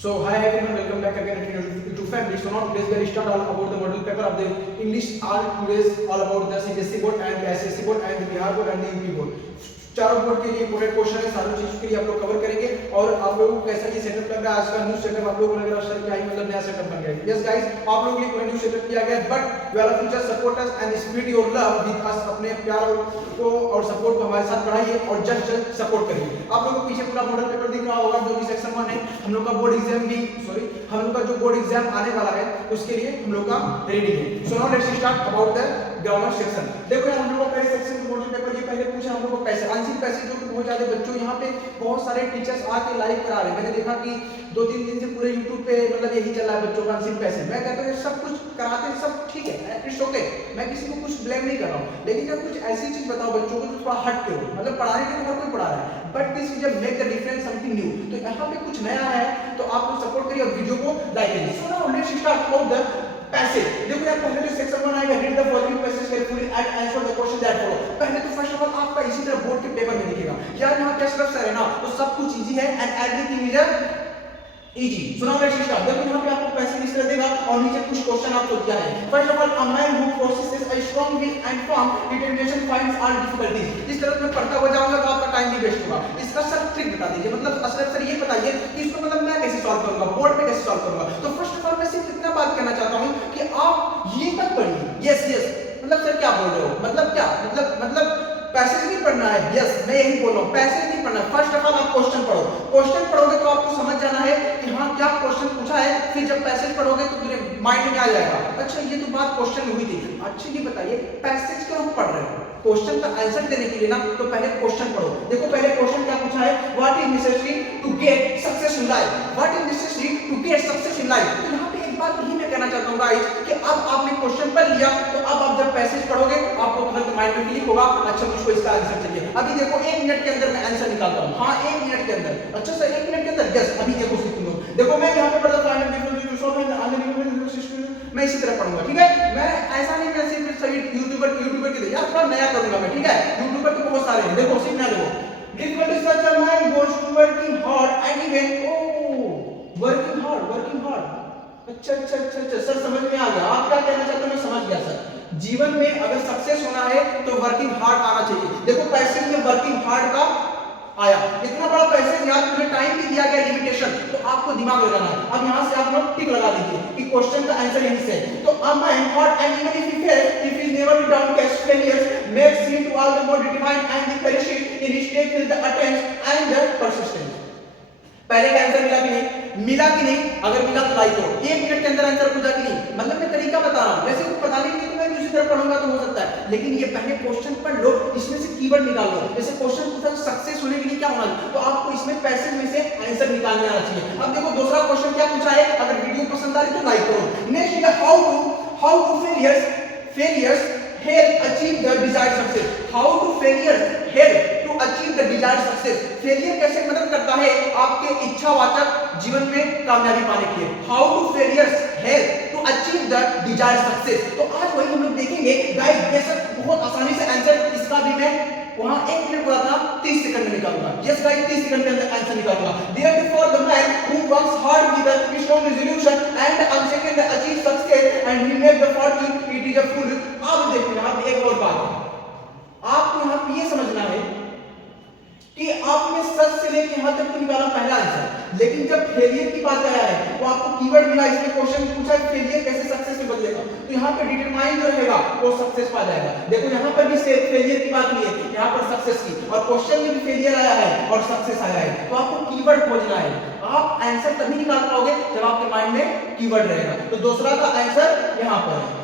So hi everyone, welcome back again at YouTube family. So now today's we will start all about the model paper of the English. All today's all about the CBSE board and the SSC board and the Bihar board and the UP board. चारों board के लिए important question है, सारी चीज के लिए आप लोग कवर करेंगे और आप लोगों को कैसा ये सेटअप लग रहा है आज का न्यू सेटअप आप लोगों को लग रहा है सर क्या ही मतलब नया सेटअप बन गया है। यस गाइस, आप लोगों के लिए पूरा न्यू सेटअप किया गया है, but you are future support us and spread your love with us. अपने प्यार को और सपोर्ट को हमारे साथ बढ़ाइए और जस्ट सपोर्ट करिए। आप लोगों को पीछे पूरा मॉडल पेपर दिख रहा होगा जो कि सेक्शन 1 है। हम लोग का बोर्ड एग्जाम भी हम लोग का जो बोर्ड एग्जाम आने वाला है उसके लिए हम लोग का रेडी है। So now let's start about the grammar section. देखो यार, हम लोग का पहले सेक्शन का मॉडल पेपर ये पहले पूछा हम लोग को पैसे आंशिक पैसे जो बहुत ज्यादा बच्चों यहाँ पे बहुत सारे टीचर्स आके लाइव करा रहे हैं। मैंने देखा कि 2-3 दिन से पूरे YouTube पे मतलब यही चल रहा है बच्चों का आंशिक पैसे। मैं कहता हूँ सब कुछ कराते हैं, सब ठीक है, इट्स ओके, मैं किसी को कुछ ब्लेम नहीं कर रहा हूँ, लेकिन जब कुछ ऐसी चीज बताओ बच्चों को जो थोड़ा हट के हो, मतलब पढ़ाने के लिए हर कोई पढ़ा रहा है, but this is make the difference something new. तो यहाँ पे कुछ नया है तो आप लोग सपोर्ट करिए और वीडियो को लाइक करिए। So now let's start about the पैसे। देखो यार, पहले जो सेक्शन 1 आएगा, read the following passage carefully and answer the question that follow. पहले तो फर्स्ट ऑफ ऑल आपका इसी तरह बोर्ड के पेपर में दिखेगा यार, यहाँ टेस्ट पेपर है ना तो सब कुछ इजी है and everything is easy. So now let's start. देखो यहाँ पे आपको पैसे इस तरह देगा और नीचे कुछ क्वेश्चन आपको दिया है। First of all, a man who possesses a strong will and firm determination finds all difficulties. इस तरह मैं पढ़ता हुआ जाऊंगा तो आपका टाइम भी वेस्ट होगा। इसका सब ट्रिक बता दीजिए, मतलब असल सर ये बताइए कि इसको मतलब मैं कैसे सॉल्व करूंगा, बोर्ड में कैसे सॉल्व करूंगा। तो फर्स्ट ऑफ ऑल मैं सिर्फ इतना बात कहना चाहता हूं कि आप ये मत पढ़िए। यस मतलब सर क्या बोल रहे हो, मतलब क्या मतलब पैसेज नहीं पढ़ना है। यस मैं यही बोल रहा हूं, पैसेज नहीं पढ़ना। फर्स्ट ऑफ ऑल आप क्वेश्चन पढ़ो, क्वेश्चन पढ़ोगे तो आपको समझ जाना है कि हाँ क्या क्वेश्चन पूछा है, फिर जब पैसेज पढ़ोगे तो पूरे माइंड में आ जाएगा। अच्छा ये तो बात क्वेश्चन में हुई थी। अच्छा ये बताइए पैसेज क्यों पढ़ रहे हो, क्वेश्चन का आंसर देने के लिए ना, तो पहले क्वेश्चन पढ़ो। देखो पहले क्वेश्चन क्या पूछा है, what is necessary to get success in life, what is necessary to get success in life. तो यहाँ पे एक बात यही मैं कहना चाहता हूँ गाइस कि अब आपने क्वेश्चन पढ़ लिया तो अब आप जब पैसेज पढ़ोगे आपको तुरंत माइंड में क्लिक होगा, अच्छा मुझको इसका आंसर चाहिए। अभी देखो 1 मिनट के अंदर मैं आंसर निकालता हूँ। हाँ 1 मिनट के अंदर। अच्छा सर 1 मिनट के अंदर? यस अभी देखो तुम लोग देखो, मैं यहाँ पे पढ़ता मैं इसी तरह पढ़ूंगा, ठीक है। मैं ऐसा नहीं मैं सिर्फ सभी यूट्यूबर के लिए यार थोड़ा नया करूंगा मैं, ठीक है। यूट्यूबर तो बहुत सारे हैं, देखो सीखना। देखो difficult such a man goes to working hard and even working hard। अच्छा सर समझ में आ गया, आप क्या कहना चाहते हो मैं समझ गया सर। जीवन में अगर सक्सेस होना है तो वर्किंग हार्ड आना चाहिए। देखो पैसे में वर्किंग हार्ड का आया, इतना बड़ा पैसेज यार, तुम्हें टाइम भी दिया गया लिमिटेशन, तो आपको दिमाग लगाना है। अब यहाँ से आप लोग टिक लगा दीजिए कि क्वेश्चन का आंसर यहीं से। तो a man hot and even if he fails, if he is never downcast failures makes him to all the more determined and the persist in his take till the attempts and the persistence। पहले का answer मिला कि नहीं? अगर मिला तो like करो। 1 minute के अंदर आंसर पूछा कि नहीं, मतलब मैं तरीका बता रहा हूँ। वैसे बताने के लिए तो मैं दूसरी तरफ पढ़ूंगा तो हो सकता है, लेकिन ये पहले क्वेश्चन पढ़ लो, इसमें से कीवर्ड निकाल लो। जैसे क्वेश्चन पूछा सक्सेस होने के लिए क्या होना है, तो आपको इसमें पैसेज में से आंसर निकालने आना चाहिए। अब देखो दूसरा क्वेश्चन क्या पूछा है, अगर वीडियो पसंद आ रही तो लाइक करो। नेक्स्ट है how to failures help achieve the desired success। how do failures help to achieve the desired success। Failure कैसे मदद करता है आपके इच्छावाचक जीवन में कामयाबी पाने के लिए। how do failures help to achieve the desired success। तो आज वही हम लोग देखेंगे गाइस। बेशक बहुत आसानी से आंसर इसका भी मैं वहां 1 मिनट बोला था 30 सेकंड में निकालूंगा। यस गाइस 30 सेकंड के अंदर आंसर निकालूंगा। therefore the man who works hard with a strong resolution and unshaken achieve success and he make the fortune it is a fool। अब देखो यहाँ पे एक और बात है, आपको यहाँ पे ये समझना है कि आपने सच से लेके यहाँ तक तो निकाला पहला आंसर, लेकिन जब फेलियर की बात आया है तो आपको कीवर्ड मिला, इसमें क्वेश्चन पूछा है फेलियर कैसे सक्सेस में बदलेगा, तो यहाँ पे डिटरमाइन जो रहेगा वो सक्सेस पा जाएगा। देखो यहाँ पर भी फेलियर की बात हुई है, यहाँ पर सक्सेस की, और क्वेश्चन में भी फेलियर आया है और सक्सेस आया है, तो आपको कीवर्ड खोजना है। आप आंसर तभी निकाल पाओगे जब आपके माइंड में कीवर्ड रहेगा। तो दूसरा का आंसर यहाँ पर है,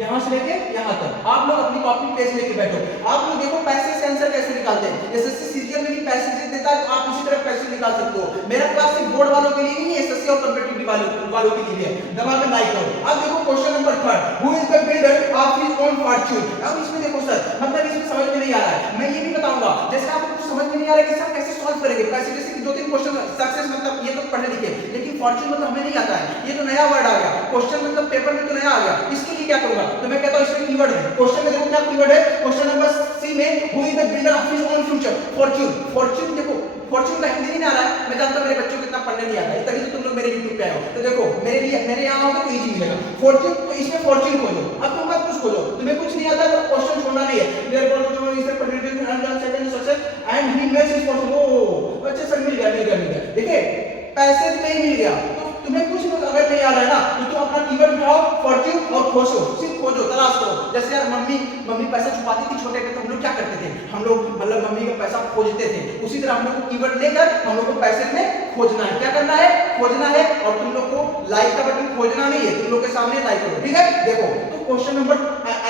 यहां से लेके यहां तक। आप लोग अपनी कॉपी पेज लेके बैठो। आप लोग देखो पैसेज से आंसर कैसे निकालते हैं। एसएससी सीरियल में भी पैसेज देता है तो आप इसी तरह पैसेज निकाल सकते हो। मेरा क्लास सिर्फ बोर्ड वालों के लिए नहीं है, एसएससी और कॉम्पिटिटिव वालों के लिए है। दबा के लाइक करो। अब देखो question number 3, who is the builder of his own Fortune. अब इसमें देखो सर, मतलब इसमें समझ में नहीं आ रहा है, मैं ये भी बताऊंगा। जैसे आपको कुछ समझ में नहीं आ रहा है कि सर कैसे सॉल्व करेंगे पैसे, जैसे कि 2-3 क्वेश्चन सक्सेस मतलब ये तो पढ़े लिखे, लेकिन फॉर्च्यून मतलब हमें नहीं आता है, ये तो नया वर्ड आ गया। क्वेश्चन मतलब पेपर में तो नया आ गया, इसके लिए क्या करूंगा, तो मैं कहता हूं कीवर्ड है। क्वेश्चन में देखो क्या कीवर्ड है, क्वेश्चन नंबर सी में who is the builder of his own future, Fortune. Fortune देखो फॉर्च्यून का हिंदी नहीं आ रहा है, मैं जानता हूं मेरे बच्चों को इतना पढ़ने नहीं आता है, तभी तो तुम लोग मेरे YouTube पे आए हो। तो देखो मेरे यहाँ आओगे तो इजी मिलेगा फॉर्च्यून, तो इसमें फॉर्च्यून खोलो। अब तुम मत कुछ खोलो, तुम्हें कुछ नहीं आता तो क्वेश्चन छोड़ना नहीं है। Therefore is the productive and second success and he makes is possible. ओ अच्छा सर मिल गया। देखिए पैसेज में ही मिल गया, तो तुम्हें कुछ अगर नहीं आ रहा है ना तो तुम अपना कीवर्ड उठाओ फॉर्च्यून और खोजो, सिर्फ खोजो, तलाश करो। जैसे यार मम्मी पैसा छुपाती थी छोटे पे, तो हम लोग क्या करते थे, हम लोग मतलब मम्मी का पैसा खोजते थे। उसी तरह हम लोग को कीवर्ड लेकर हम लोग को पैसे में खोजना है। क्या करना है, खोजना है। और तुम लोग को लाइक का बटन खोजना नहीं है, तुम लोग के सामने लाइक करो, ठीक है। देखो तो क्वेश्चन नंबर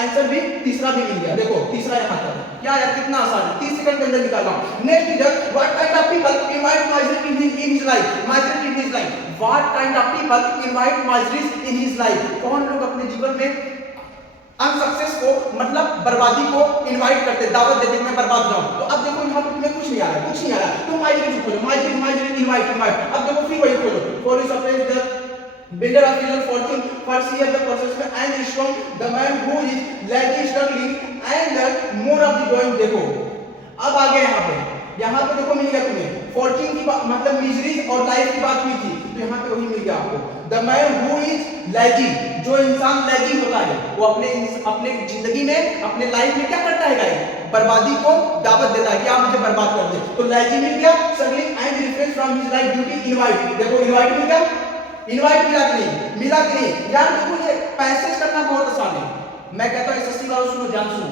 आंसर भी तीसरा भी मिल गया। देखो तीसरा यहाँ तक क्या है, कितना आसान है, 30 सेकंड के अंदर निकाल रहा हूं। Next is what kind of people invite माइजर in his life, माइजर in his life. What kind of people invite माइजर in his life. कौन लोग अपने जीवन में अनसक्सेस को मतलब बर्बादी को इनवाइट करते, दावत देते मैं बर्बाद जाऊं। तो अब देखो यहाँ पे तुम्हें कुछ नहीं आ रहा है, तुम माइजर खोलो, माइजर इनवाइट। अब देखो फिर वही खोलो, for is affair the builder of his own fortune, first hear the process and is from the man who is lazy, struggling and the more of the going। देखो अब आ गए यहाँ पे देखो मिल गया तुम्हें फॉर्च्यून की बात, मतलब मिजरीज और लाइफ की बात हुई थी, तो यहाँ पे वही मिल गया आपको। The man who is lazy, जो इंसान लेजी होता है वो अपने जिंदगी में, अपने लाइफ में क्या करता है गाइस, बर्बादी को दावत देता है कि आप मुझे बर्बाद कर दे। तो लेजी मिल गया, struggling and refresh from his life duty invite. देखो इनवाइट मिल गया, इनवाइट मिला कि नहीं, मिला कि नहीं। यार देखो ये पैसेज करना बहुत आसान है। मैं कहता हूं एसएससी वालों सुनो, ध्यान सुनो,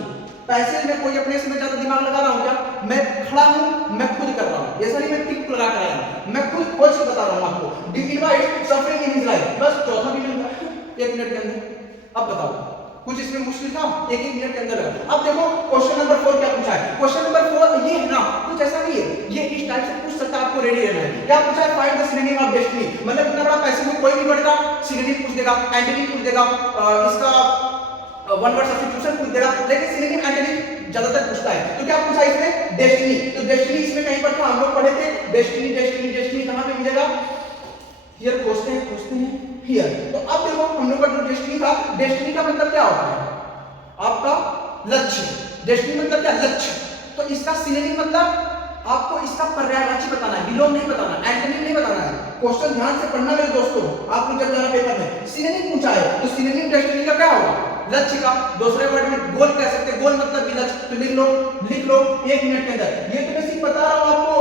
पैसेज में कोई अपने से ज्यादा दिमाग लगा रहा हूं क्या? मैं खड़ा हूं, मैं खुद कर रहा हूं, ऐसा नहीं मैं टिक लगा कर आया हूं, मैं खुद खोज के बता रहा हूं आपको। D invite suffering in his life, बस चौथा भी मिल गया 1 मिनट के अंदर। अब बताओ कुछ इसमें मुश्किल था, 1 मिनट के अंदर। अब देखो क्वेश्चन नंबर 4 क्या पूछा है। क्वेश्चन नंबर 4 ये है ना, कुछ ऐसा नहीं है, ये इस टाइप से पूछ सकता है, आपको रेडी रहना है। क्या पूछा है, find the synonym of destiny. मतलब इतना बड़ा पैसेज में कोई भी वर्ड का सिनोनिम पूछ देगा, एंटोनिम पूछ देगा, इसका वन वर्ड सब्स्टिट्यूशन पूछ देगा, लेकिन सिनोनिम एंटोनिम ज्यादातर पूछता है। तो क्या पूछा इसमें, डेस्टिनी। तो डेस्टिनी इसमें कहीं पर था, हम लोग पढ़े थे डेस्टिनी कहां पे मिलेगा, हियर खोजते हैं हियर। तो अब देखो हम लोग का जो डेस्टिनी था, डेस्टिनी का मतलब क्या होता है, आपका लक्ष्य। डेस्टिनी मतलब क्या, लक्ष्य। तो इसका सिनोनिम मतलब आपको इसका पर्यायवाची बताना है, विलोम नहीं बताना, एंटोनिम नहीं बताना है। क्वेश्चन ध्यान से पढ़ना मेरे दोस्तों, आप लोग जब जाना पेपर में सिनोनिम पूछा है तो सिनोनिम डेस्टिनी का क्या होगा, लक्ष्य का। दूसरे वर्ड में गोल कह सकते हैं, गोल मतलब भी लक्ष्य। तो लिख लो 1 मिनट के अंदर। ये तो मैं सिर्फ बता रहा हूं आपको,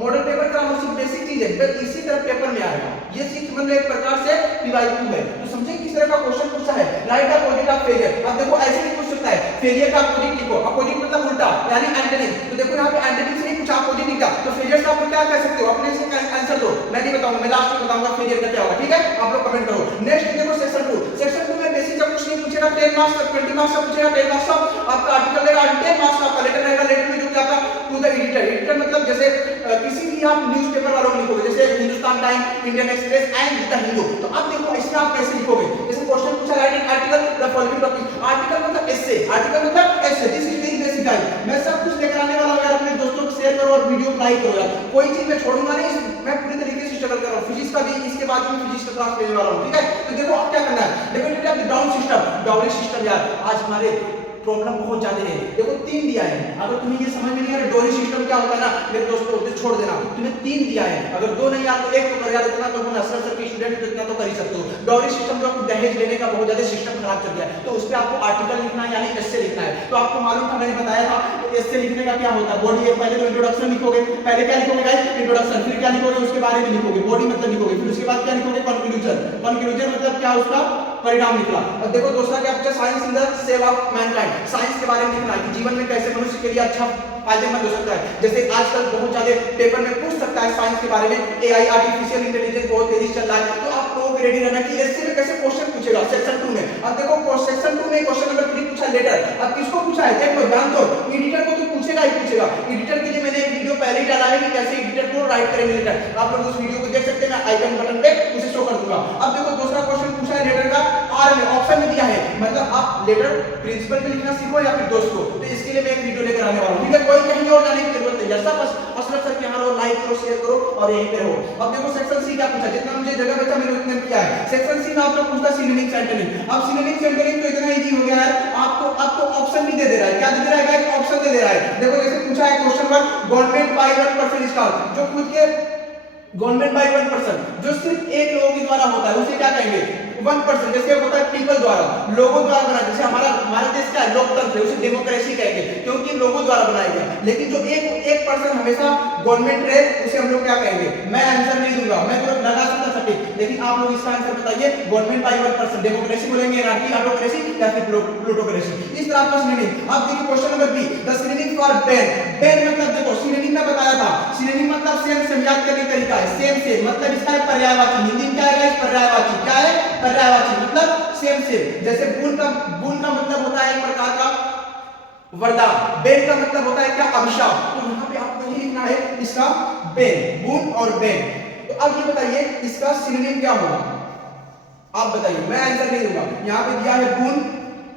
मॉडल पेपर का सिर्फ बेसिक चीज है, बस इसी तरह पेपर में आएगा। ये सिर्फ मतलब एक प्रकार से पीवाईक्यू है। तो समझे किस तरह का क्वेश्चन पूछा है, right the opposite of failure. अब देखो ऐसे भी पूछ सकता है, फेलियर का अपोजिट लिखो, अपोजिट मतलब उल्टा यानी एंटोनिम। तो देखो यहाँ पे एंटोनिम से नहीं पूछा, अपोजिट लिखा, तो फेलियर का आप क्या कह सकते हो, अपने से आंसर दो, मैं नहीं बताऊंगा, मैं लास्ट में बताऊंगा फेलियर का क्या होगा, ठीक है। आप लोग कमेंट करो। नेक्स्ट देखो सेक्शन 2। सेक्शन 2 में बेसिक कुछ नहीं पूछेगा, 10 मार्क्स का 20 मार्क्स का पूछेगा, 10 मार्क्स का आपका आर्टिकल रहेगा, 10 मार्क्स का आपका लेटर रहेगा। लेटर में जो कि आपका टू द एडिटर मतलब जैसे किसी भी आप न्यूज़पेपर वालों को लिखोगे, जैसे Hindustan time, Indian express and the Hindu. तो अब देखो इसमें आप कैसे लिखोगे, जैसे क्वेश्चन पूछा write an article the following topic. Article मतलब एसे, आर्टिकल मतलब essay, this is very basic guide. मैं सब कुछ लेकर आने वाला हूं यार, अपने दोस्तों को शेयर करो और वीडियो को लाइक करो यार, कोई चीज मैं छोड़ूंगा नहीं, मैं पूरी तरीके से स्ट्रगल कर रहा हूं। फिजिक्स का भी इसके बाद में फिजिक्स का क्लास लेने वाला हूं, ठीक है। तो देखो अब क्या करना है, देखो डाउन सिस्टम, डाउनिंग सिस्टम। यार आज हमारे प्रॉब्लम बहुत ज्यादा है। देखो 3 दिया है, अगर तुम्हें ये समझ में नहीं आ रहा डोरी सिस्टम क्या होता है ना मेरे दोस्तों, तो छोड़ देना। तुम्हें 3 दिया है, अगर 2 नहीं आते तो 1 तो कर यार, इतना तो तुम असर के स्टूडेंट तो इतना तो कर ही सकते हो। डोरी सिस्टम जो आपको दहेज लेने का बहुत ज्यादा सिस्टम खराब चल गया है, तो उस पे आपको आर्टिकल लिखना है यानी एस्से लिखना है। तो आपको मालूम था, मैंने बताया था एस्से लिखने का क्या होता है। बॉडी एक पहले तो इंट्रोडक्शन लिखोगे, पहले क्या लिखोगे गाइस, इंट्रोडक्शन, फिर क्या लिखोगे उसके बारे में लिखोगे, बॉडी मतलब लिखोगे, फिर उसके बाद क्या लिखोगे, कंक्लूजन। कंक्लूजन मतलब क्या, उसका परिणाम निकला। और देखो दूसरा क्या पूछा, science in the save of Mankind, science के बारे में लिखना है कि जीवन में कैसे मनुष्य के लिए अच्छा फायदेमंद हो सकता है। जैसे आजकल बहुत ज्यादा पेपर में पूछ सकता है साइंस के बारे में, एआई आर्टिफिशियल इंटेलिजेंस बहुत तेजी से चल रहा है, तो आप लोग रेडी रहना कि ऐसे में कैसे क्वेश्चन पूछेगा सेक्शन 2 में। अब देखो सेक्शन 2 में क्वेश्चन नंबर 3 पूछा लेटर। अब किसको पूछा है, देखो ध्यान दो, एडिटर को तो पूछेगा ही पूछेगा। एडिटर के लिए मैंने एक वीडियो पहले ही डाला है कि कैसे एडिटर को राइट करेंगे लेटर, आप लोग उस वीडियो को देख सकते हैं, मैं आइकन बटन पे उसे शो कर दूंगा। अब देखो दूसरा क्वेश्चन पूछा है लेटर का, आर में ऑप्शन में दिया है, मतलब आप लेटर प्रिंसिपल को लिखना सीखो या फिर दोस्त को, तो इसके लिए मैं एक वीडियो लेकर आने वाला हूं, ठीक है। कोई कहीं और जाने की जरूरत नहीं है, सब अशरफ सर के यहाँ लाइक करो, शेयर करो और यहीं पे रहो। अब देखो सेक्शन सी क्या पूछा, जितना मुझे जगह बचा मैंने उतने किया है। सेक्शन सी में आपको पूछता सिनोनिम सेंटोनिम। अब सिनोनिम सेंटोनिम तो इतना इजी हो गया है, आपको ऑप्शन भी दे दे रहा है। क्या दे रहा है गाइस? ऑप्शन दे दे रहा है। देखो जैसे पूछा है क्वेश्चन 1, गवर्नमेंट बाय 1% स्टाफ, जो खुद के गवर्नमेंट बाय 1%, जो सिर्फ एक लोगों के द्वारा होता है उसे क्या कहेंगे? 1%। जैसे होता है पीपल द्वारा, लोगों द्वारा बना, जैसे हमारा देश क्या है? लोकतंत्र है, उसे डेमोक्रेसी कहेंगे क्योंकि लोगों द्वारा बनाया गया। लेकिन जो एक पर्सन हमेशा गवर्नमेंट रहे उसे हम लोग क्या कहेंगे? मैं आंसर नहीं दूंगा, मैं तो लगा सकता सटीक, लेकिन आप लोग इसका आंसर बताइए। गवर्नमेंट बाय 1%, डेमोक्रेसी बोलेंगे, एनार्की, ऑटोक्रेसी या फिर प्लूटोक्रेसी, इस तरह का सिनोनिम। अब देखिए question number B, the synonym for ban. Ban मतलब देखो सिनोनिम में बताया था, सिनोनिम मतलब सेम याद करने का तरीका है, सेम मतलब इसका है पर्यायवाची। हिंदी में क्या है गाइस? पर्यायवाची। क्या है? पर्यायवाची मतलब सेम। जैसे बुन का मतलब होता है एक प्रकार का वरदान, बेन का मतलब होता है क्या? अभिशाप। तो यहाँ पे आपको यही लिखना है इसका बेन, बुन और बेन। तो अब ये बताइए इसका सिनोनिम क्या होगा? आप बताइए, मैं आंसर नहीं दूंगा। यहाँ पे दिया है बुन,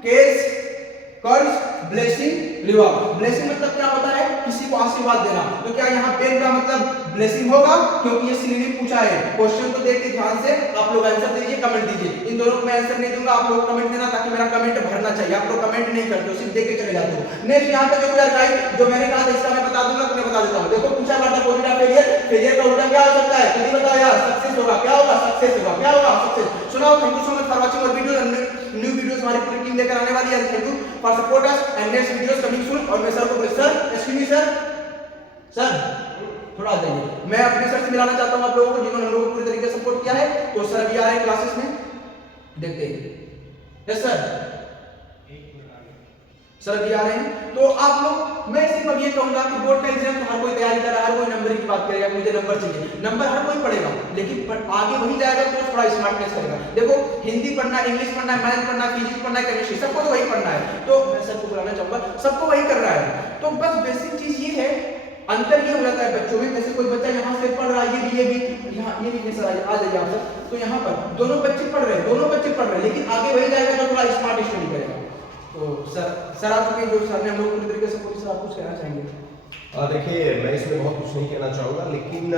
केस, कर्ज, ब्लेसिंग, रिवॉर्ड। ब्लेसिंग मतलब क्या होता है? किसी को आशीर्वाद देना। तो क्या यहाँ पेन का मतलब ब्लेसिंग होगा? क्योंकि ये सिनोनिम पूछा है। क्वेश्चन को देख के ध्यान से आप लोग आंसर दीजिए, कमेंट दीजिए। इन दोनों को मैं आंसर नहीं दूंगा, आप लोग कमेंट देना ताकि मेरा कमेंट भरना चाहिए। आप लोग कमेंट नहीं करते हो, सिर्फ देख के चले जाते हो। नेक्स्ट यहाँ पे देखो यार गाइस, जो मैंने कहा था इसका मैं बता दूंगा, तो मैं बता देता हूँ। देखो पूछा वाला अपोजिट ऑफ फेलियर, फेलियर का उल्टा क्या हो सकता है? जल्दी बताओ यार। सक्सेस होगा। क्या होगा? सक्सेस होगा। क्या होगा? सक्सेस। सुनाओ। Thank you so much for watching और वीडियो, न्यू वीडियोस हमारी पूरी टीम लेकर आने वाली है। Thank you for support us and next videos coming soon. और मैं सर को सर, एक्सक्यूज मी सर थोड़ा आ जाइए। मैं अपने सर से मिलाना चाहता हूं आप लोगों को, जिन्होंने हम लोगों को पूरी तरीके से सपोर्ट किया है। तो सर अभी आ रहे हैं क्लासेस में, देखते हैं। यस सर अभी आ रहे हैं। तो आप लोग, मैं सिर्फ अब ये कहूंगा कि बोर्ड का एग्जाम तो हर कोई तैयारी कर रहा है, हर कोई नंबर की बात करेगा, मुझे नंबर चाहिए। नंबर हर कोई पढ़ेगा, लेकिन आगे वही जाएगा तो थोड़ा स्मार्टनेस करेगा। देखो हिंदी पढ़ना, इंग्लिश पढ़ना, मैथ पढ़ना, फिजिक्स पढ़ना, केमिस्ट्री, सबको तो वही पढ़ना है। तो मैं सबको बुलाना चाहूंगा, सबको वही कर रहा है। तो बस बेसिक चीज ये है, अंतर ये हो जाता है बच्चों में। जैसे कोई बच्चा यहाँ से पढ़ रहा है, ये भी यहाँ, ये भी सर आ जाइए आप सर। तो यहाँ पर दोनों बच्चे पढ़ रहे हैं, लेकिन आगे वही जाएगा तो थोड़ा स्मार्ट स्टडी करेगा। तो सर आप चुके जो सर ने हम लोग पूरी तरीके से पूरी, सर आप कुछ कहना चाहेंगे? देखिए मैं इसमें बहुत कुछ नहीं कहना चाहूँगा, लेकिन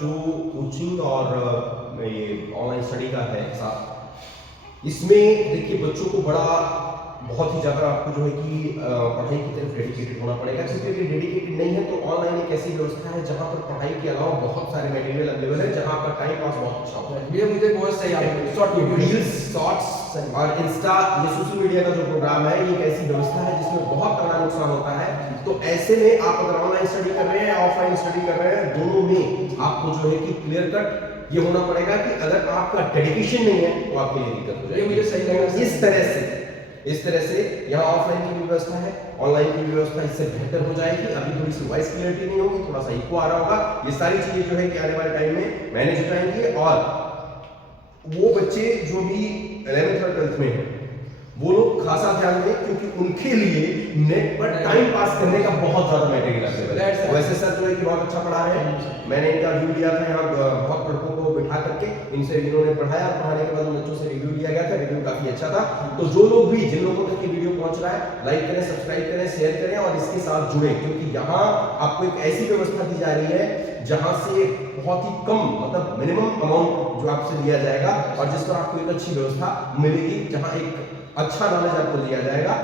जो कोचिंग और ये ऑनलाइन स्टडी का है साथ, इसमें देखिए बच्चों को बहुत ही ज़्यादा आपको जो है कि पढ़ाई की तरफ डेडिकेटेड होना पड़ेगा। क्योंकि अगर डेडिकेटेड नहीं है तो ऑनलाइन एक ऐसी व्यवस्था है जहाँ पर पढ़ाई के अलावा बहुत सारे मटेरियल अवेलेबल है, जहाँ पर टाइम पास बहुत अच्छा होता है। ये मुझे बहुत सही आपने शॉर्ट रील्स, शॉर्ट्स और इंस्टा, ये सोशल मीडिया का जो प्रोग्राम है, ये एक ऐसी व्यवस्था है जिसमें बहुत तगड़ा नुकसान होता है। तो ऐसे में आप अगर ऑनलाइन स्टडी कर रहे हैं, ऑफलाइन स्टडी कर रहे हैं, दोनों में आपको जो है कि क्लियर कट ये होना पड़ेगा कि अगर आपका डेडिकेशन नहीं है तो आपके लिए दिक्कत हो जाएगी। ये मुझे सही लगा। इस तरह से यहाँ ऑफलाइन की भी व्यवस्था है, ऑनलाइन की भी व्यवस्था इससे बेहतर हो जाएगी। अभी थोड़ी सी वॉइस क्लियरिटी नहीं होगी, थोड़ा सा इको आ रहा होगा। ये सारी चीजें जो है कि आने वाले टाइम में मैनेज हो जाएंगी। और वो बच्चे जो भी 11th और 12th में है वो लोग खासा ध्यान दें, क्योंकि उनके लिए नेट पर टाइम पास करने का बहुत ज्यादा मटेरियल अवेलेबल है। वैसे सर जो है कि बहुत अच्छा पढ़ा रहे हैं, मैंने इनका रिव्यू लिया था यहाँ बहुत लड़कों को बिठा करके, इनसे इन्होंने पढ़ाया, पढ़ाने के बाद उन बच्चों से रिव्यू लिया गया था, रिव्यू काफी अच्छा था। तो जो लोग भी, जिन लोगों तक ये वीडियो पहुंच रहा है, लाइक करें, सब्सक्राइब करें, शेयर करें और इसके साथ जुड़े, क्योंकि यहाँ आपको एक ऐसी व्यवस्था दी जा रही है जहां से बहुत ही कम, मतलब मिनिमम अमाउंट जो आपसे लिया जाएगा और जिस पर आपको एक अच्छी व्यवस्था मिलेगी, जहां एक अच्छा नॉलेज आपको दिया जाएगा।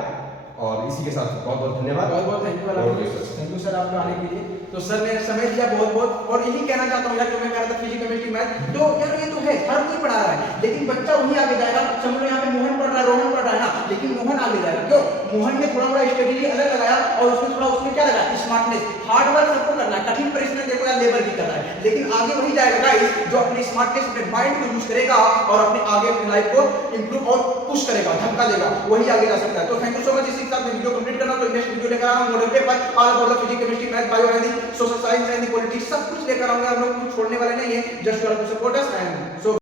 और इसी के साथ बहुत बहुत धन्यवाद, बहुत बहुत थैंक यू सर आपको आने के लिए। तो सर ने समय दिया बहुत बहुत। और यही कहना चाहता हूँ यार, जो मैं कह रहा था फिजिक्स, केमिस्ट्री, मैथ, तो यार ये तो है हर कोई पढ़ा रहा है, लेकिन बच्चा वही आगे जाएगा। समझ लो यहाँ पे मोहन पढ़ रहा है, रोहन पढ़ रहा है ना, लेकिन मोहन आगे जाएगा। क्यों? मोहन ने थोड़ा स्टडी अलग लगाया और उसमें क्या लगा? स्मार्टनेस। हार्ड वर्क सबको करना है, कठिन परिश्रम देखो यार लेबर भी कर रहा है, लेकिन आगे वही जाएगा गाइस जो अपनी स्मार्टनेस, अपने माइंड को यूज करेगा और अपने आगे अपनी लाइफ को इंप्रूव और पुश करेगा, धक्का देगा, वही आगे जा सकता है। तो थैंक यू सो मच। इसी के साथ वीडियो कंप्लीट करना। तो नेक्स्ट वीडियो लेकर आऊंगा मॉडल पेपर और बोलो physics, chemistry, math, bio, Hindi, social science and politics, सब कुछ लेकर आऊंगा। हम लोग कुछ छोड़ने वाले नहीं है। Just to support us and so